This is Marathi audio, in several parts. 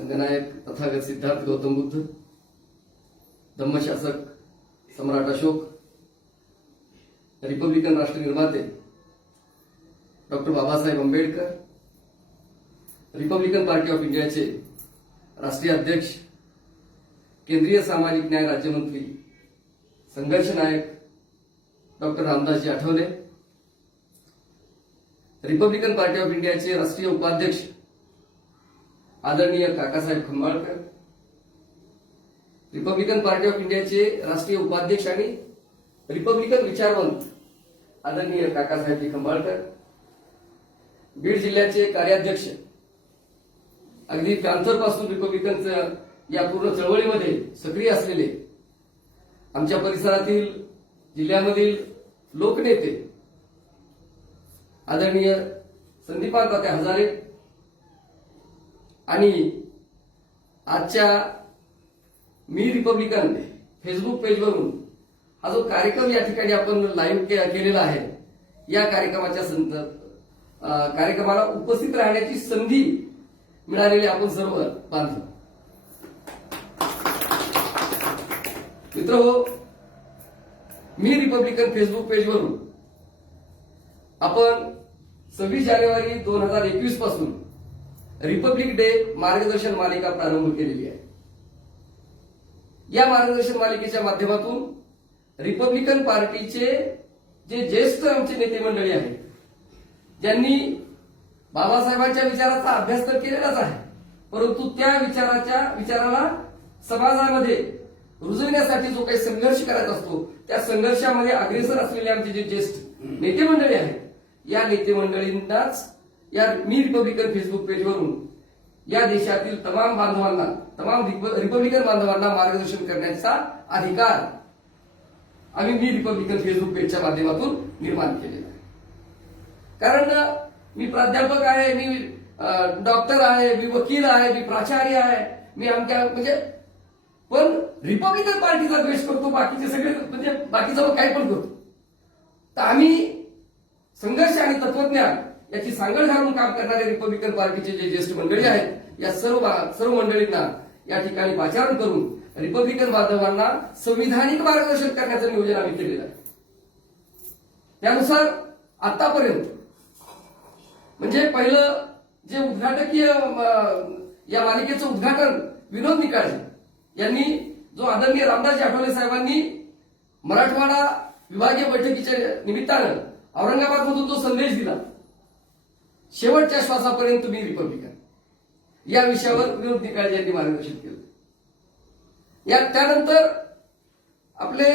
संगनायक तथागत सिद्धार्थ गौतम बुद्ध, धम्मशासक सम्राट अशोक, रिपब्लिकन राष्ट्र निर्माते doctor Babasaheb Ambedkar, Republican Party of इंडियाचे राष्ट्रीय अध्यक्ष, केंद्रीय सामाजिक न्याय राज्यमंत्री, संघर्ष नायक doctor Ramdasji Athawale, Republican Party of इंडियाचे राष्ट्रीय उपाध्यक्ष आदरणीय Kakasaheb Khambalkar, Republican Party of इंडियाचे राष्ट्रीय उपाध्यक्ष आणि रिपब्लिकन विचारवंत आदरणीय काकासाहेब खंबाळकर, बीड जिल्ह्याचे कार्याध्यक्ष, अगदी पॅन्थरपासून रिपब्लिकनचं या पूर्ण चळवळीमध्ये सक्रिय असलेले आमच्या परिसरातील जिल्ह्यामधील लोकनेते आदरणीय संदीपान तात्या हजारे आणि आजच्या मी रिपब्लिकन फेसबुक पेजवरून हा जो कार्यक्रम या ठिकाणी आपण लाईव्ह केलेला आहे, या कार्यक्रमाला उपस्थित राहण्याची संधी मिळालेली आपण सर्व बांधव मित्रहो, मी रिपब्लिकन फेसबुक पेजवरून आपण 26 जानेवारी 2021 पासून रिपब्लिक डे मार्गदर्शन मालिका प्रारंभ केलेली आहे. या मार्गदर्शन मालिकेच्या माध्यमातून रिपब्लिकन पार्टीचे जे ज्येष्ठ आमचे नेते मंडळी आहेत, ज्यांनी बाबासाहेबांच्या विचाराचा अभ्यास तर केलेलाच आहे, परंतु त्या विचाराला समाजामध्ये रुजविण्यासाठी जो काही संघर्ष करायचा असतो, त्या संघर्षामध्ये अग्रेसर असलेले आमचे जे ज्येष्ठ नेते मंडळी आहेत, या नेते मंडळींनाच या मी रिपब्लिकन फेसबुक पेजवरून या देशातील तमाम बांधवांना, तमाम रिपब्लिकन बांधवांना मार्गदर्शन करण्याचा अधिकार आम्ही मी रिपब्लिकन फेसबुक पेजच्या माध्यमातून निर्माण केलेला आहे. कारण मी प्राध्यापक आहे, मी डॉक्टर आहे, मी वकील आहे, मी प्राचार्य आहे, मी आमच्या पण रिपब्लिकन पार्टीचा द्वेष करतो, बाकीचे सगळे बाकीचं काही पण करतो. तर आम्ही संघर्ष आणि तत्वज्ञान याची सांगड घालून काम करणारे रिपब्लिकन पार्टीचे जे ज्येष्ठ मंडळी आहेत, या सर्व मंडळींना या ठिकाणी पाचारण करून रिपब्लिकन बांधवांना संविधानिक मार्गदर्शन करण्याचं नियोजन आम्ही केलेलं आहे. त्यानुसार आतापर्यंत म्हणजे पहिलं जे उद्घाटकीय या मालिकेचं उद्घाटन विनोद निकाळजे यांनी, जो आदरणीय रामदासजी आठवले साहेबांनी मराठवाडा विभागीय बैठकीच्या निमित्तानं औरंगाबादमधून जो संदेश दिला, शेवटच्या श्वासापर्यंत मी रिपब्लिकन, या विषयावर विनोद निकाळजे यांनी मार्गदर्शन केलं. त्यानंतर आपले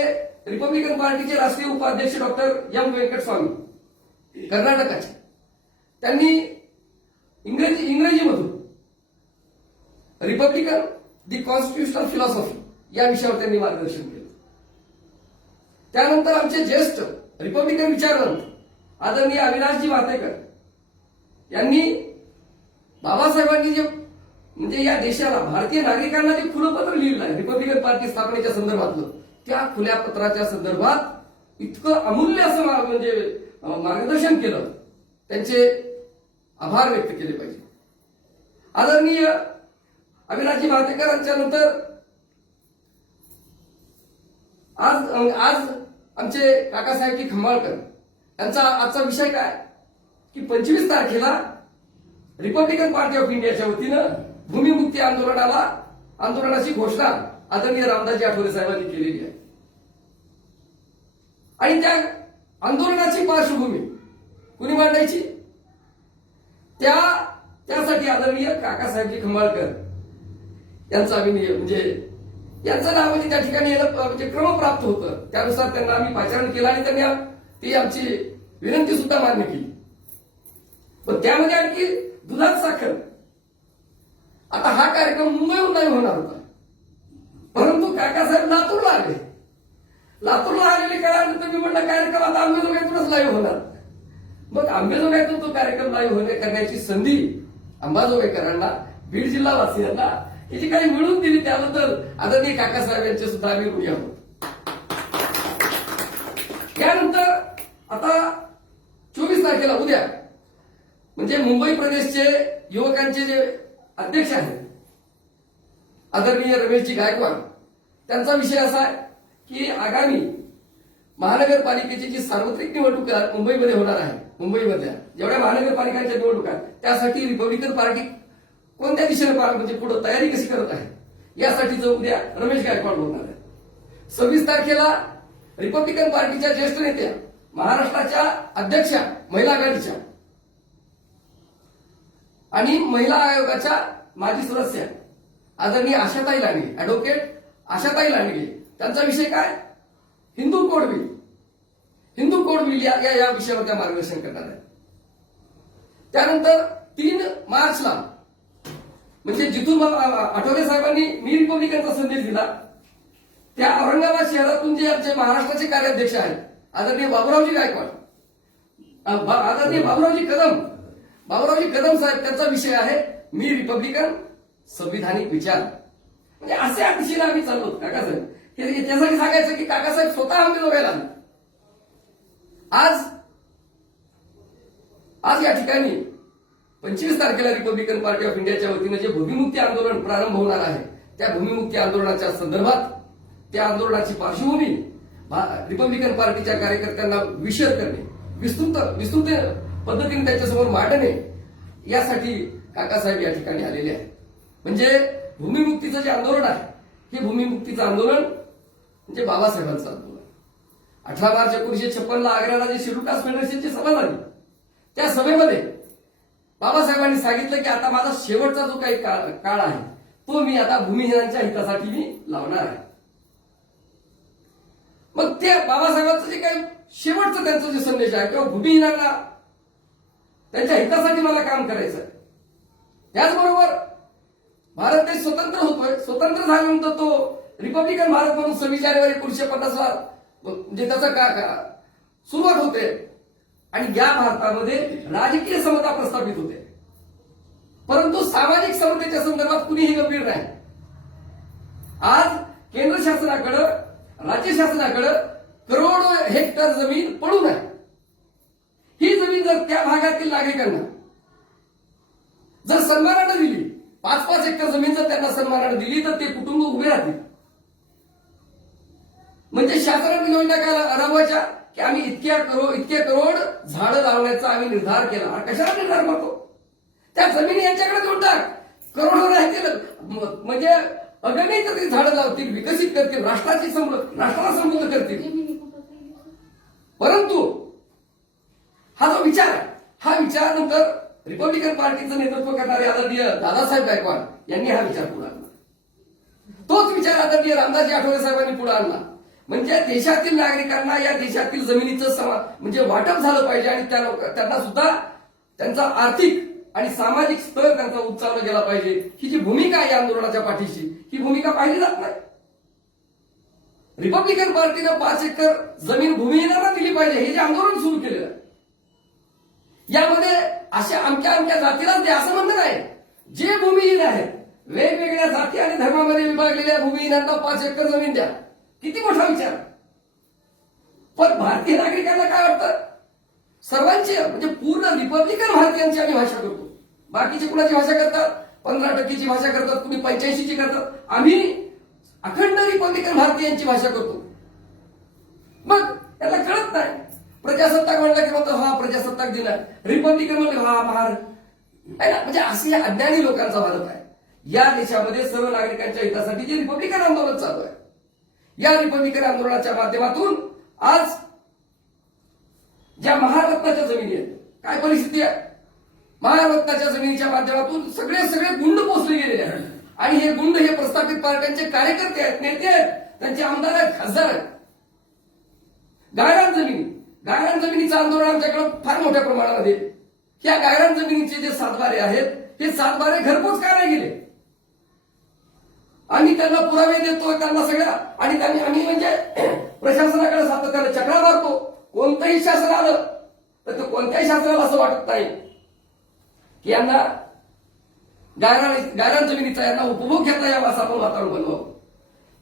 रिपब्लिकन पार्टीचे राष्ट्रीय उपाध्यक्ष डॉक्टर एम वेंकटस्वामी कर्नाटकाचे, त्यांनी इंग्रजीमधून रिपब्लिकन दी कॉन्स्टिट्यूशनल फिलॉसॉफी या विषयावर त्यांनी मार्गदर्शन केलं. त्यानंतर आमचे ज्येष्ठ रिपब्लिकन विचारवंत आदरणीय अविनाशजी वातेकर यांनी बाबासाहेबांनी जे म्हणजे या देशाला, भारतीय नागरिकांना जे खुलं पत्र लिहिलं आहे रिपब्लिकन पार्टी स्थापनेच्या संदर्भातलं, त्या खुल्या पत्राच्या संदर्भात इतकं अमूल्य असं मार्गदर्शन केलं, त्यांचे आभार व्यक्त केले पाहिजे. आदरणीय अविनाशजी वातेकरांच्या नंतर आज आमचे काकासाहेब खंबाळकर यांचा आजचा विषय काय की 25 तारखेला रिपब्लिकन पार्टी ऑफ इंडियाच्या वतीनं भूमिमुक्ती आंदोलनाची घोषणा आदरणीय रामदासजी आठवले साहेबांनी केलेली आहे. आणि त्या आंदोलनाची पार्श्वभूमी कुणी मांडायची, त्यासाठी आदरणीय काकासाहेबजी खंबाळकर यांचा आम्ही यांचं नाव म्हणजे त्या ठिकाणी म्हणजे क्रमप्राप्त होतं, त्यानुसार त्यांना आम्ही पाचारण केलं आणि त्यांनी ती आमची विनंती सुद्धा मान्य केली. पण त्यामध्ये आणखी दुधात साखर, आता हा कार्यक्रम मुंबईहून नाही होणार होता, परंतु काकासाहेब लातूरला आलेले कळल्यानंतर मी म्हटलं कार्यक्रम आता अंबाजोगाईतूनच लाईव्ह होणार. मग अंबाजोगाईतून तो कार्यक्रम लाईव्ह करण्याची संधी अंबाजोगाईकरांना, बीड जिल्हावासियांना ही जी काही मिळवून दिली, त्याबद्दल आदरणीय काकासाहेब यांचे सुद्धा आम्ही ऋणी आहोत. त्यानंतर आता 24 तारखेला उद्या, म्हणजे मुंबई प्रदेशचे युवकांचे जे अध्यक्ष आहेत आदरणीय रमेशजी गायकवाड, त्यांचा विषय असा आहे की आगामी महानगरपालिकेची जी सार्वत्रिक निवडणूक मुंबईमध्ये होणार आहे, मुंबईमधल्या जेवढ्या महानगरपालिकांच्या निवडणुका आहेत, त्यासाठी रिपब्लिकन पार्टी कोणत्या दिशेने म्हणजे पुढे तयारी कशी करत आहे यासाठीच उद्या रमेश गायकवाड बोलणार आहे. 26 तारखेला रिपब्लिकन पार्टीच्या ज्येष्ठ नेत्या, महाराष्ट्राच्या अध्यक्षा महिला आघाडीच्या आणि महिला आयोगाच्या माजी सदस्य आदरणीय आशाताई लांडगे, ऍडव्होकेट आशाताई लांडगे, त्यांचा विषय काय? Hindu code bill. Hindu code bill या विषयावर त्या मार्गदर्शन करणार आहे. त्यानंतर 3 मार्चला म्हणजे जिथून आठवले साहेबांनी मी रिपब्लिकनचा संदेश दिला, त्या औरंगाबाद शहरातून जे आमचे महाराष्ट्राचे कार्याध्यक्ष आहेत आदरणीय बाबूरावजी गायकवाड, आदरणीय बाबूरावजी कदम साहेब, त्यांचा विषय आहे मी रिपब्लिकन संविधानिक विचार. म्हणजे असे दिशेने आम्ही चाललो काकासाहेब. त्यासाठी सांगायचं की काकासाहेब स्वतः आम्ही बघायला आले. आज या ठिकाणी 25 तारखेला रिपब्लिकन पार्टी ऑफ इंडियाच्या वतीने जे भूमिमुक्ती आंदोलन प्रारंभ होणार आहे, त्या भूमिमुक्ती आंदोलनाच्या संदर्भात, त्या आंदोलनाची पार्श्वभूमी रिपब्लिकन पार्टीच्या कार्यकर्त्यांना विषद करणे, विस्तृत पद्धतीने त्यांच्यासमोर मांडणे, यासाठी काकासाहेब या ठिकाणी आलेले आहेत. म्हणजे भूमिमुक्तीचं जे आंदोलन आहे, हे भूमिमुक्तीचं आंदोलन म्हणजे बाबासाहेबांचं आंदोलन. 18 मार्च 1956 आग्र्याला जे शेड्यूल कास्ट फेडरेशनची सभा झाली, त्या सभेमध्ये बाबासाहेबांनी सांगितलं की आता माझा शेवटचा जो काही काळ आहे तो मी आता भूमिहीनांच्या हितासाठी मी लावणार आहे. मग ते बाबासाहेबांचं जे काही शेवटचं त्यांचा जे संदेश आहे किंवा भूमिहीनांना त्यांच्या हितासाठी मला काम करायचं आहे. त्याचबरोबर भारत देश स्वतंत्र होतोय, स्वतंत्र झाल्यानंतर तो रिपब्लिकन भारत म्हणून 26 जानेवारी 1950ला म्हणजे त्याचा सुरुवात होते आणि या भारतामध्ये राजकीय समता प्रस्थापित होते, परंतु सामाजिक समतेच्या संदर्भात कुणीही गंभीर नाही. आज केंद्र शासनाकडं, राज्य शासनाकडं करोडो हेक्टर जमीन पडून आहे. ही जमीन जर त्या भागातील नागरिकांना जर सन्मानानं दिली, 5-5 एकर जमीन जर त्यांना सन्मानानं दिली, तर ते कुटुंब उभे राहतील. म्हणजे शासनाने योजना काय राबवायच्या की आम्ही इतके करोड झाडं लावण्याचा आम्ही निर्धार केला. कशाला निर्धार करतो? त्या जमिनी यांच्याकडे देऊन टाक, करोडो राहतील, म्हणजे अगणित ते झाडं लावतील, विकसित करतील, राष्ट्राला समृद्ध करतील. परंतु हा जो विचार आहे, हा विचार नंतर रिपब्लिकन पार्टीचं नेतृत्व करणारे आदरणीय दादासाहेब गायकवाड यांनी हा विचार पुढे आणला. तोच विचार आदरणीय रामदासजी आठवले साहेबांनी पुढे आणला. म्हणजे देशातील नागरिकांना या देशातील जमिनीचं म्हणजे वाटप झालं पाहिजे आणि त्यांना सुद्धा त्यांचा आर्थिक आणि सामाजिक स्तर त्यांचा उंचावला गेला पाहिजे. ही जी भूमिका आहे या आंदोलनाच्या पाठीशी, ही भूमिका पाहिली जात नाही. रिपब्लिकन पार्टीनं 5 एकर जमीन भूमिहीनांना दिली पाहिजे हे जे आंदोलन सुरू केलेलं आहे, यामध्ये अशा अमक्या जातीलाच द्या असं म्हणणं नाही. जे भूमिहीन आहेत, वेगवेगळ्या जाती आणि धर्मामध्ये विभागलेल्या भूमिहीनांना 5 एकर जमीन द्या. किती मोठा विचार. पण भारतीय नागरिकांना काय वाटतं? सर्वांची म्हणजे पूर्ण रिपब्लिकन भारतीयांची आम्ही भाषा करतो. बाकीचे कुणाची भाषा करतात? 15% भाषा करतात, कुणी 85% करतात. आम्ही अखंड रिपब्लिकन भारतीयांची भाषा करतो. मग त्याला कळत नाही. प्रजासत्ताक म्हणलं की म्हणतो हा प्रजासत्ताक दिन आहे, रिपब्लिकन म्हणलं हा महार. म्हणजे असे अज्ञानी लोकांचा भारत आहे. या देशामध्ये सर्व नागरिकांच्या हितासाठी जे रिपब्लिकन आंदोलन चालू आहे, या रिपब्लिकन आंदोलनाच्या माध्यमातून आज ज्या महारत्नाच्या जमिनी आहेत, काय परिस्थिती आहे? महारत्नाच्या जमिनीच्या माध्यमातून सगळे गुंड पोचले गेलेले आहेत. आणि हे गुंड हे प्रस्थापित पार्ट्यांचे कार्यकर्ते आहेत, नेते आहेत, त्यांचे आमदार आहेत, खासदार आहेत. गायरान जमिनीचं आंदोलन आमच्याकडे फार मोठ्या प्रमाणामध्ये. या गायरान जमिनीचे जे सातबारे आहेत, हे सातबारे घरपोच का नाही गेले? आम्ही त्यांना पुरावे देतो, त्यांना सगळ्या, आणि आम्ही म्हणजे प्रशासनाकडे सातत्याने चक्रा मारतो. कोणतंही शासन आलं तर कोणत्याही शासनाला असं वाटत नाही की यांना गायरान जमिनीचा यांना उपभोग घेता यावा असं आपण वातावरण बनवावं.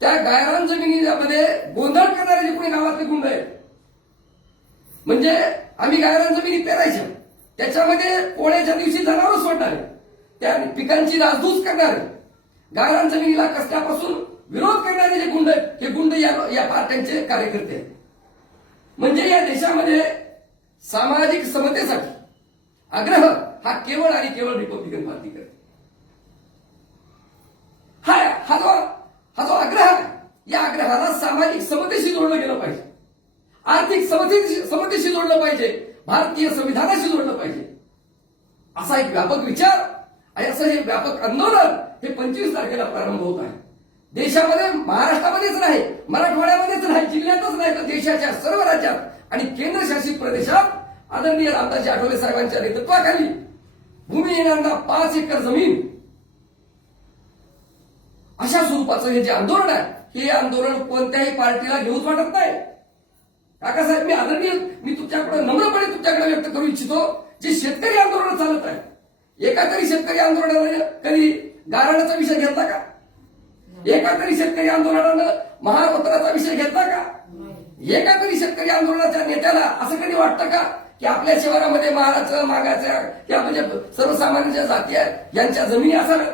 त्या गायरान जमिनीमध्ये गोंधळ करणारे जे कोणी गावातले गुंड आहेत, म्हणजे आम्ही गायरान जमिनी पेरायच्या, त्याच्यामध्ये पोळ्याच्या दिवशी जनावर सोडणारे, त्या पिकांची नासधूस करणारे, गायरान जमिनीला कसल्यापासून विरोध करणारे जे गुंड आहेत, हे गुंड या पार्ट्यांचे कार्यकर्ते आहेत. म्हणजे या देशामध्ये सामाजिक समतेसाठी आग्रह हा केवळ आणि केवळ रिपब्लिकन पार्टी करते. हा जो आग्रह आहे, या आग्रहाला सामाजिक समतेशी जोडलं गेलं पाहिजे, आर्थिक समतेशी जोडलं पाहिजे, भारतीय संविधानाशी जोडलं पाहिजे. असा एक व्यापक विचार आणि असं हे व्यापक आंदोलन हे 25 तारखेला प्रारंभ होत आहे. देशामध्ये, महाराष्ट्रामध्येच नाही, मराठवाड्यामध्येच नाही, जिल्ह्यातच नाही, तर देशाच्या सर्व राज्यात आणि केंद्रशासित प्रदेशात आदरणीय रामदासजी आठवले साहेबांच्या नेतृत्वाखाली भूमिहीनांना 5 एकर जमीन अशा स्वरूपाचं हे जे आंदोलन आहे, हे आंदोलन कोणत्याही पार्टीला घेऊच वाटत नाही. काकासाहेब, मी तुमच्याकडे नम्रपणे तुमच्याकडे व्यक्त करू इच्छितो, जे शेतकरी आंदोलन चालत आहे, एका तरी शेतकरी आंदोलनाने कधी गाराणाचा विषय घेतला का? एका तरी शेतकरी आंदोलनानं महारोत्राचा विषय घेतला का? एका तरी शेतकरी आंदोलनाच्या नेत्याला असं कधी वाटतं का की आपल्या शहरामध्ये महाराचं, मागाच्या या म्हणजे सर्वसामान्य ज्या जाती आहेत यांच्या जमिनी असाव्यात?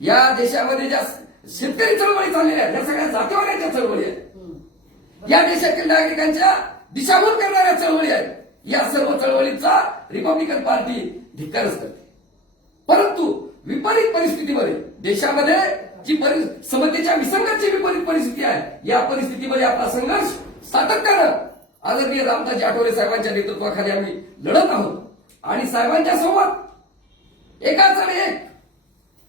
या देशामध्ये ज्या शेतकरी चळवळी चाललेल्या आहेत, या सगळ्या जातीवाल्यांच्या चळवळी आहेत, या देशातील नागरिकांच्या दिशाभूल करणाऱ्या चळवळी आहेत. या सर्व चळवळीचा रिपब्लिकन पार्टी धिक्कारच करते. परंतु विपरीत परिस्थितीमध्ये देशामध्ये जी समतेच्या विसंगतची विपरीत परिस्थिती आहे, या परिस्थितीमध्ये आपला संघर्ष सातत्यानं आदरणीय रामदासजी आठवले साहेबांच्या नेतृत्वाखाली आम्ही लढत आहोत. आणि साहेबांच्या सोबत एकाच एक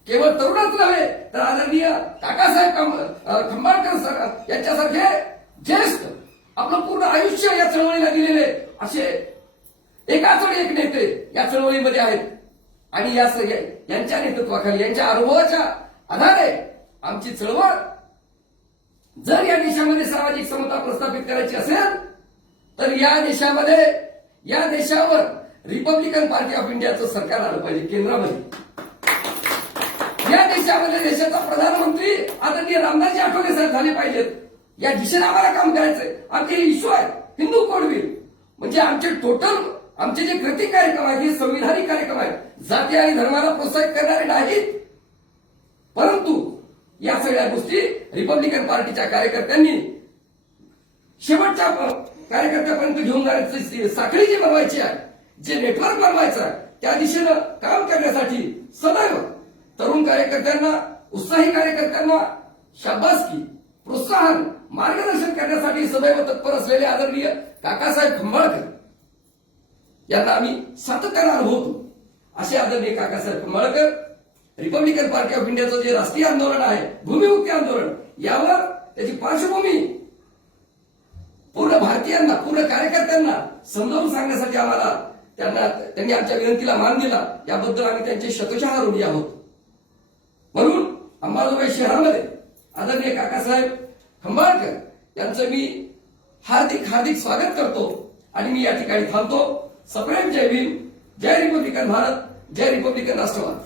केवळ तरुणच नव्हे, तर आदरणीय काकासाहेब खंबाळकर यांच्यासारखे ज्येष्ठ आपलं पूर्ण आयुष्य या चळवळीला दिलेले असे एकाच एक नेते या चळवळीमध्ये आहेत. आणि यांच्या नेतृत्वाखाली, यांच्या अनुभवाच्या आधारे आमची चळवळ जर या देशामध्ये सामाजिक समता प्रस्थापित करायची असेल, तर या देशावर रिपब्लिकन पार्टी ऑफ इंडियाचं सरकार आलं पाहिजे केंद्रामध्ये. या देशामध्ये देशाचा प्रधानमंत्री आदरणीय रामदासजी आठवले साहेब झाले पाहिजेत. या दिशेने आम्हाला काम करायचंय. आमचे इश्यू आहे हिंदू कोडविल, म्हणजे आमचे जे कृती कार्यक्रम आहेत, हे संविधानिक कार्यक्रम आहेत, जाती आणि धर्माला प्रोत्साहित करणारे नाहीत. परंतु या सगळ्या गोष्टी रिपब्लिकन पार्टीच्या कार्यकर्त्यांनी शेवटच्या कार्यकर्त्यापर्यंत घेऊन जाण्याची साखळी जी बनवायची आहे, जे नेटवर्क बनवायचं आहे, त्या दिशेनं काम करण्यासाठी सदैव तरुण कार्यकर्त्यांना, उत्साही कार्यकर्त्यांना शाबासकी, प्रोत्साहन, मार्गदर्शन करण्यासाठी सदैव तत्पर असलेले आदरणीय काकासाहेब खंबाळकर यांना आम्ही सातत्यानं अनुभवतो. असे आदरणीय Kakasaheb Khambalkar Republican Party of इंडियाचं जे राष्ट्रीय आंदोलन आहे, भूमिमुक्ती आंदोलन, यावर त्याची पार्श्वभूमी पूर्ण भारतीयांना, पूर्ण कार्यकर्त्यांना समजावून सांगण्यासाठी त्यांनी आमच्या विनंतीला मान दिला. याबद्दल आम्ही त्यांचे शतशः ऋणी आहोत. म्हणून अंबाजोगाई शहरामध्ये आदरणीय काकासाहेब खंबाळकर यांचं मी हार्दिक स्वागत करतो आणि मी या ठिकाणी थांबतो. सप्रेम जय भीम, जय रिपब्लिकन भारत, जय रिपब्लिकन राष्ट्रवाद.